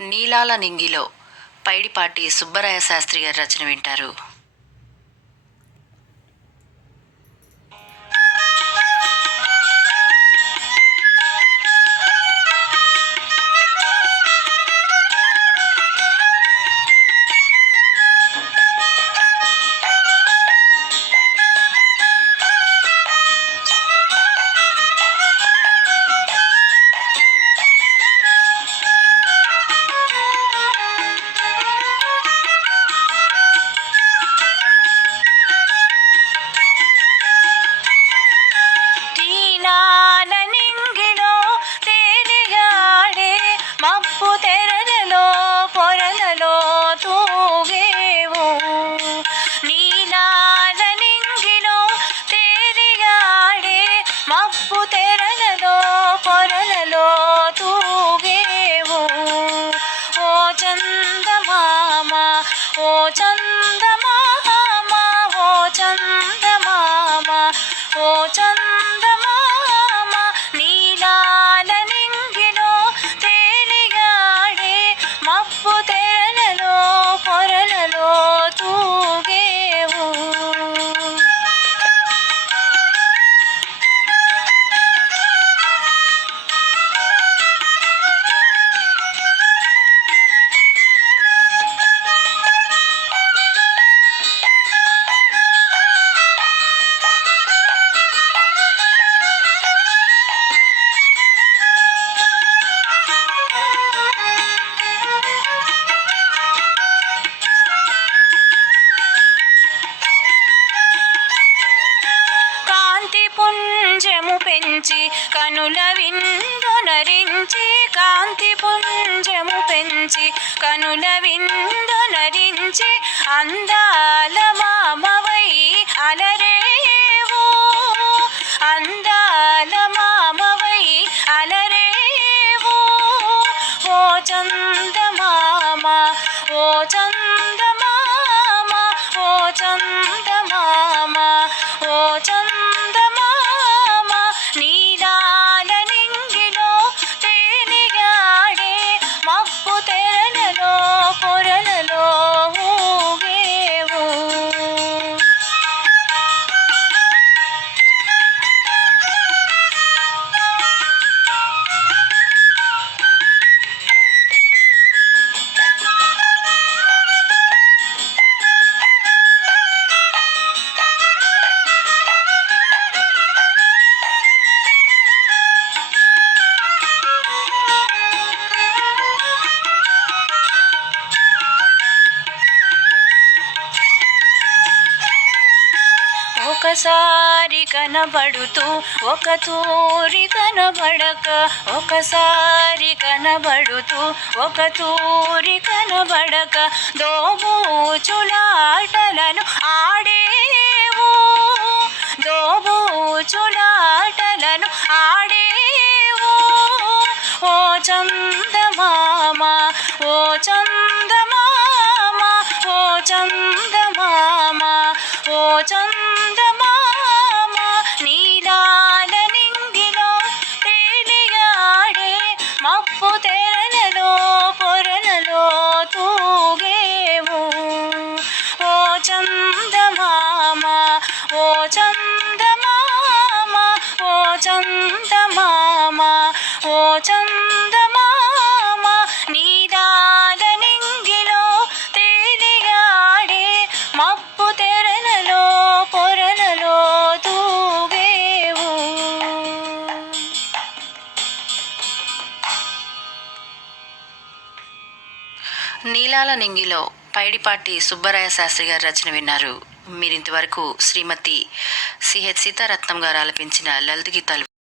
నీలాల నింగిలో పైడిపాటి సుబ్బరాయ శాస్త్రి గారి రచన వింటారు. కనుల విందునరించి కాంతి పుంజము పెంచి కనుల విందునరించి అందాల మామవై అలరేవో. అందాల మామవై అలరేవో. ఓ చందమామ ఓ చంద ఒకసారి కనబడుతూ ఒక తూరి కనబడక ఒకసారి కనబడుతూ ఒక తూరి కనబడక దోబూచులాటలను ఆడేవు. దోబూచులాటలను ఆడేవు. ఓ చందమామ ఓ చందమామ ఓ చందమామ ఓ చంద చందమామ ఓ చందమామ ఓ చందమామ నీలాల నింగిలో తేలియాడే మబ్బు తెరలలో పొరలలో తూగేవు నీలాల నింగిలో పైడిపాటి సుబ్బరాయ శాస్త్రి గారి రచన విన్నారు. మీరింతవరకు శ్రీమతి సిహెచ్ సీతారత్నం గారు ఆలపించిన లలిత గీతాలు